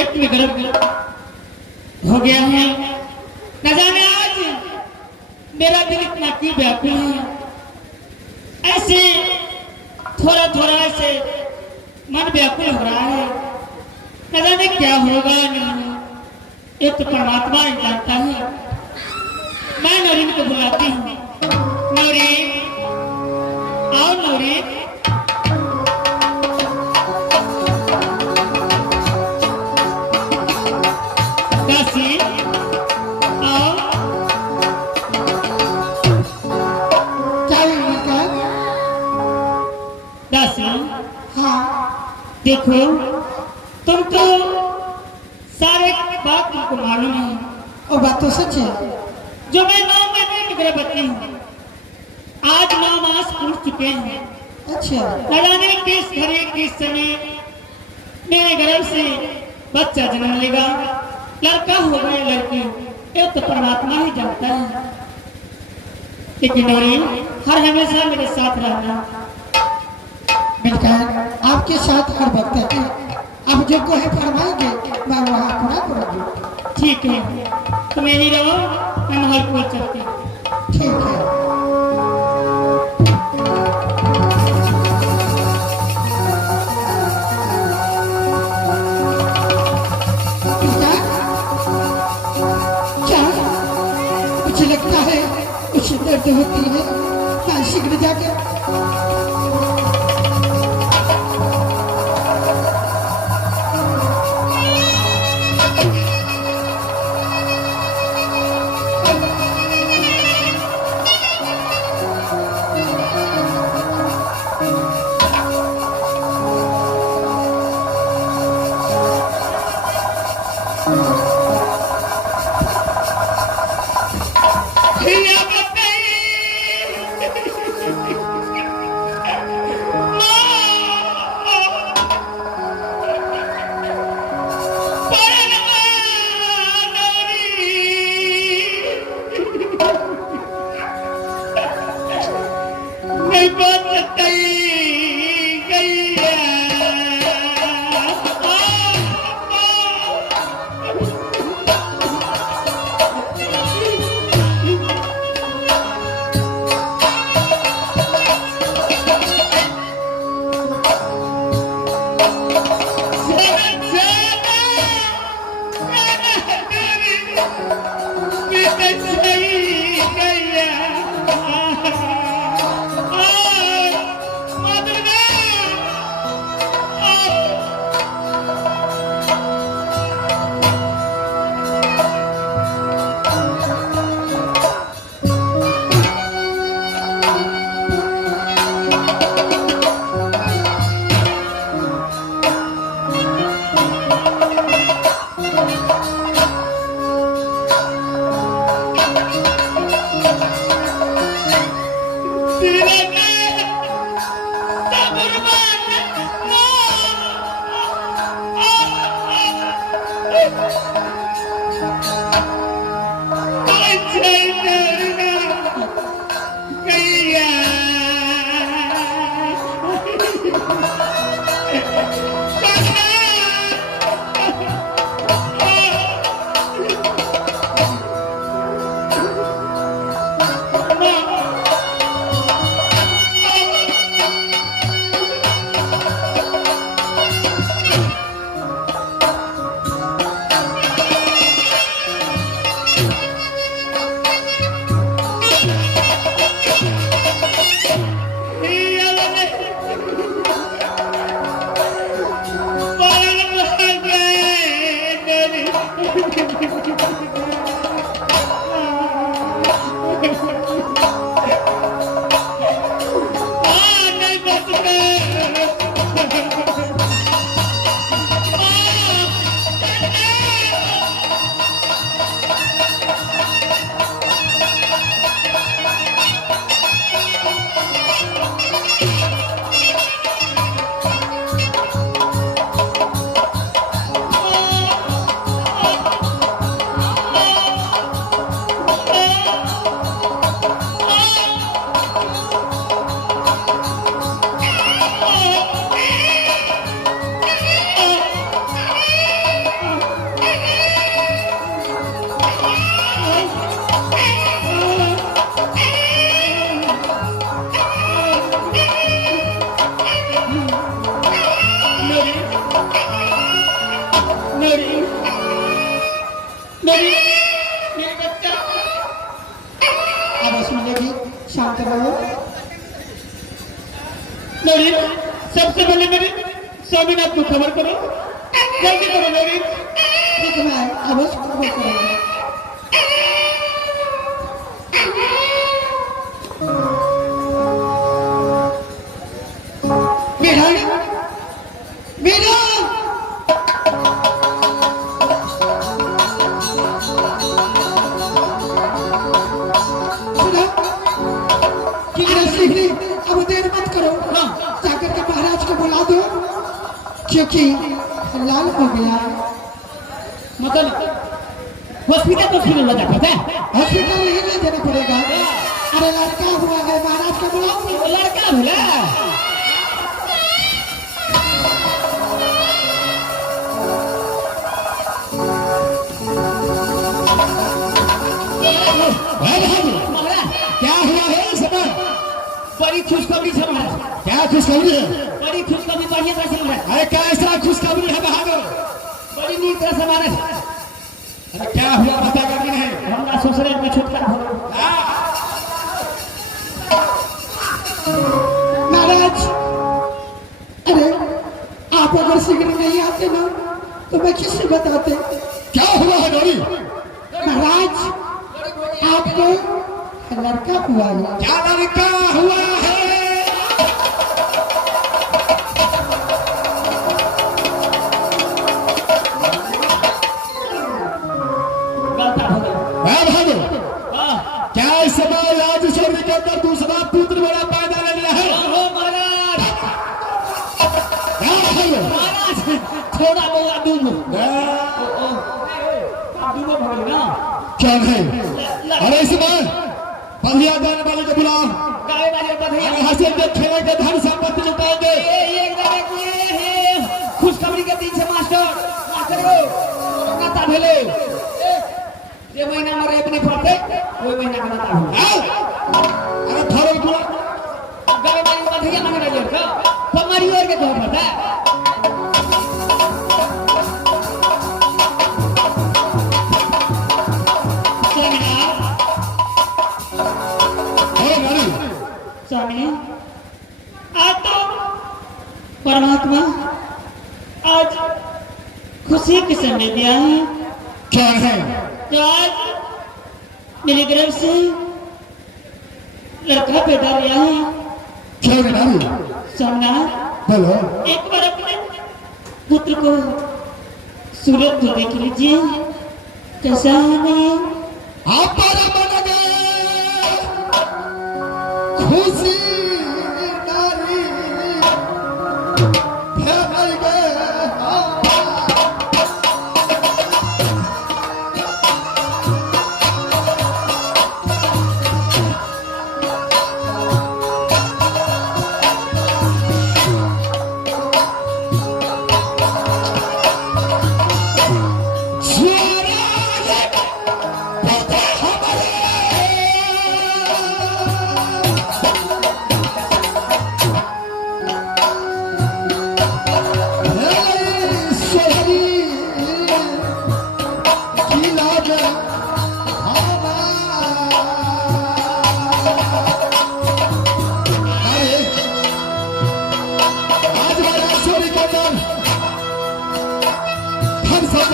पेट में गर्भ हो गया है। न जाने आज मेरा दिल इतना क्यों व्याकुल है। ऐसे थोड़ा थोड़ा ऐसे मन व्याकुल हो रहा है। न जाने क्या होगा नहीं, एक तो परमात्मा ही जानता है। मैं नौरीन को बुलाती हूँ। नौरीन, आओ नौरीन। दासी, आओ। दासी, हाँ देखो तुम तो सारे बात तुमको मालूम है। वो बात तो सच है। जो मैं 9 महीने की गर्भवती हूँ, आज 9 मास पूछ चुके हैं। अच्छा, न जाने किस घड़ी किस समय मेरे गर्भ से बच्चा जन्म लेगा, लड़का होगा या लड़की, ये तो परमात्मा ही जानता है। लेकिन नौरीन, हर हमेशा मेरे साथ रहना। बिल्कुल आपके साथ हर वक्त है। आप जो को है फरमाएंगे मैं वहाँ पूरा करूँगी। ठीक है, तुम यही रहो, मैं महल को चलती हूँ। ठीक है। क्या कुछ लगता है, कुछ दर्द होती है, मैं शीघ्र जाकर मेरी मेरी बच्चा आवाज मिलेगी, शांत रहो। मेरी सबसे पहले मेरी स्वामीनाथ को खबर करो, जल्दी करो मेरी। ठीक है, मैं आवाज खबर करूंगा। मीरा, मीरा, सुनो, सिगरी, अब देर मत करो, जाकर के महाराज को बुला दो, क्योंकि लाल हो गया। मतलब हॉस्पिटल में जाता है, हॉस्पिटल नहीं ले जाना पड़ेगा। अरे लड़का हुआ है, महाराज को बुलाओ। लड़का भूला क्या हुआ है इस समय? बड़ी खुशखबरी है महाराज। क्या खुशखबरी है? बड़ी खुशखबरी बढ़िया तरह से महाराज। अरे कैसा खुशखबरी है बहादुर? बड़ी नीक तरह से महाराज। अरे क्या हुआ बता करनी है? हमरा ससुराल में छुटकारा हो महाराज, अरे आप अगर शीघ्र नहीं आते ना तो मैं किसे बताते। क्या हुआ है गौरी? महाराज, आपको लड़का हुआ है। क्या लड़का हुआ है? गलता हो गया। बहादुर, हाँ, क्या इस समय राज शौर्य के अंदर दूसरा पुत्र बड़ा पैदा ले लिया है? हो महाराज। क्या बहादुर? महाराज थोड़ा बहुत दूर लो। क्या दूर भर ना है? अरे इस समय बढ़िया गाने वाले को बुलाओ। गावे वाले बधाई। यहाँ से खेले के धन संपत्ति लुटाएंगे। खुशखबरी के दिन से मास्टर को नाता भेले ये महीना में रेप नहीं पड़ते, वो महीना का नाता हो। अरे थोड़े बुला। गावे वाले बधाई मांगे रही है तो हमारी और के कहो पता है। स्वामी, आज तो परमात्मा आज खुशी के समय दिया है। क्या है? तो आज मेरे गर्भ से लड़का पैदा लिया है। क्या बेटा? सोमनाथ, बोलो। एक बार अपने पुत्र को सूरत को देख लीजिए, कैसा है नहीं? आप पारा बन गए खुशी नारी फैल गए।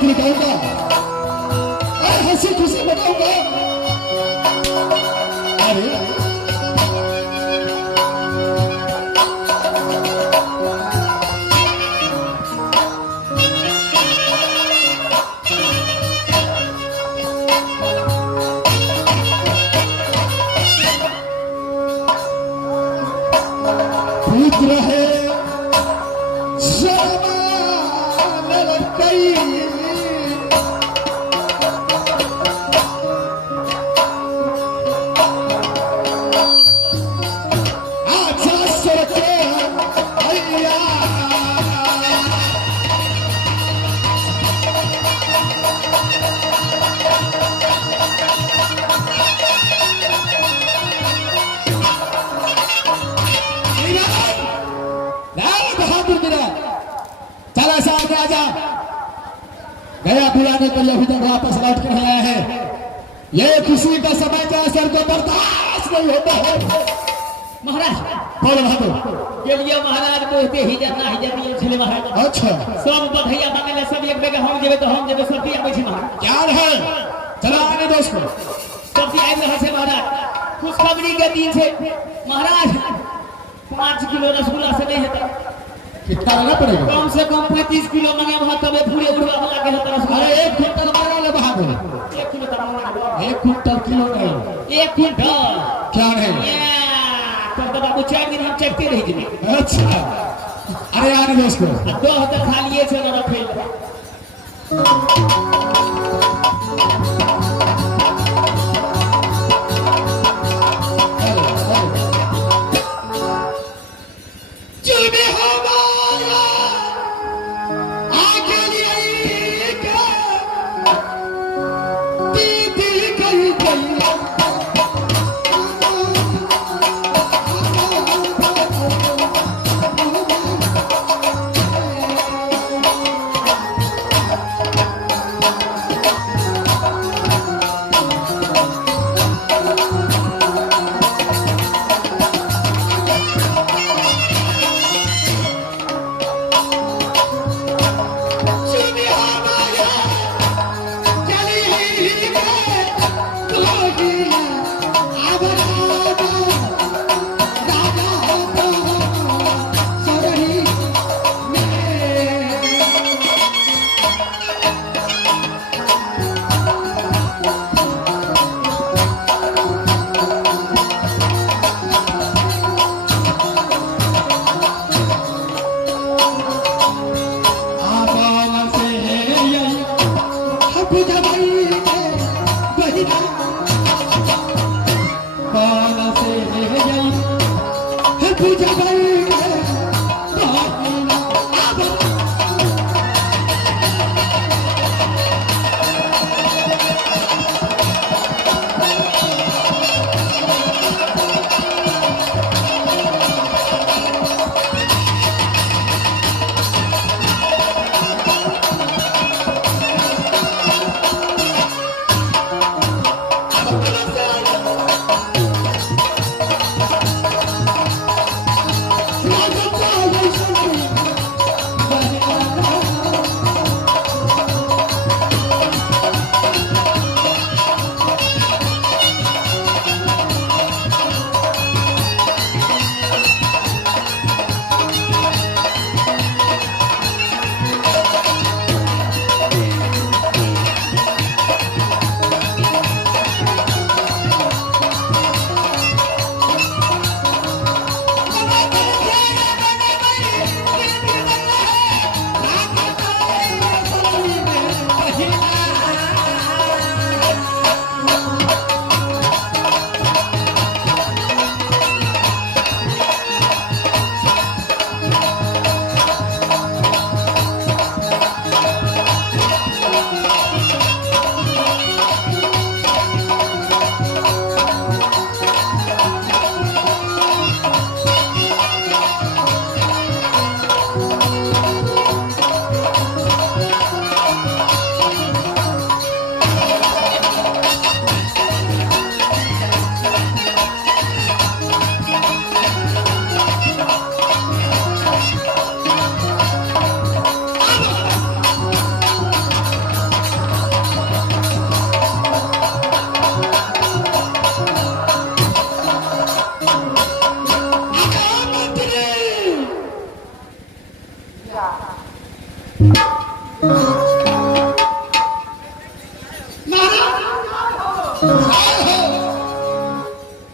निकालूंगा, हंसी खुशी बनाऊंगा। अरे पुत्र है गया बुलाने के लिए अभी तक वापस लौट कर आया है। ये खुशी का समय का असर को बर्दाश्त नहीं होता है। महाराज बोलो बहादुर। के लिए महाराज बोलते ही जाना ही जाती है छले महाराज। अच्छा सब बधैया बनेले सब एक बेगा हम जेबे तो हम जेबे सब भी आबै छै महाराज। क्या है चला आने दोस्त को सब भी आबि रहल छै महाराज। खुशखबरी के दिन छै महाराज। 5 किलो रसगुल्ला से नहीं हेतै। कितना लेना पड़ेगा? कम से कम 35 किलो मांगे वहां तबे पूरे उड़वा वाला के हेतै रसगुल्ला। अरे 1 क्विंटल मांगा ले बहादुर। 1 किलो तक मांगा 1 क्विंटल किलो नहीं 1 क्विंटल। क्या है? तब तो बाबू 4 दिन हम चखते रह जेबे। अच्छा अरे आने दोस्त को 2 हफ्ता खा लिए छै ना रखे। चुने हमारा आगे लिए का दीदी कहीं कहीं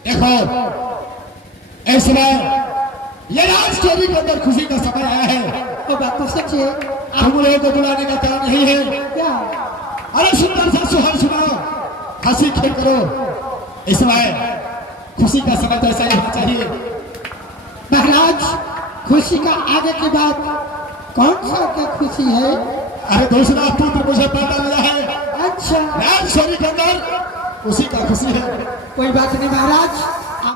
देखो इस समय ये राजचौरी के अंदर खुशी का समय आया है। वो बात तो सच है। तुम लोगों को बुलाने का काम नहीं है। क्या? अरे सुंदर सा सुहार सुनाओ, हंसी खेल करो। इस समय खुशी का समय तो ऐसा ही होना चाहिए। महाराज खुशी का आगे की बात कौन सा क्या खुशी है? अरे दूसरा पुत्र मुझे पैदा मिला है। अच्छा राजचौरी के अंदर उसी का खुशी है। कोई बात नहीं महाराज,